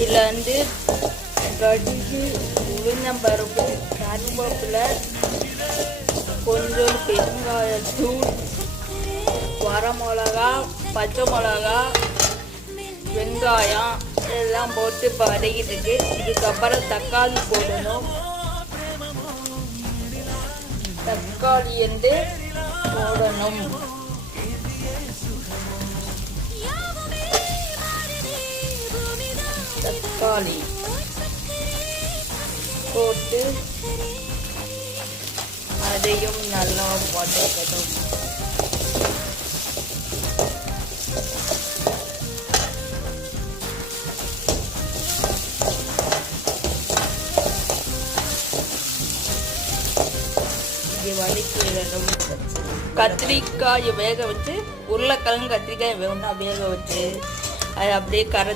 இதில் வந்து கடுகு, உளுந்தம்பருப்பு, கருவேப்பிலை, கொஞ்சம் பெருங்காயத்தூள், வரமிளகா, பச்சை மிளகா, வெங்காயம் எல்லாம் போட்டு வதக்கிட்டு இதுக்கப்புறம் தக்காளி போடணும். தக்காளி வந்து போடணும். தக்காளி போட்டு அதையும் நல்லா வதக்கணும். வதக்கிடணும். கத்திரிக்காயை வேக வச்சு, உருளைக்கிழங்கு கத்திரிக்காயை வேக வச்சு அதை அப்படியே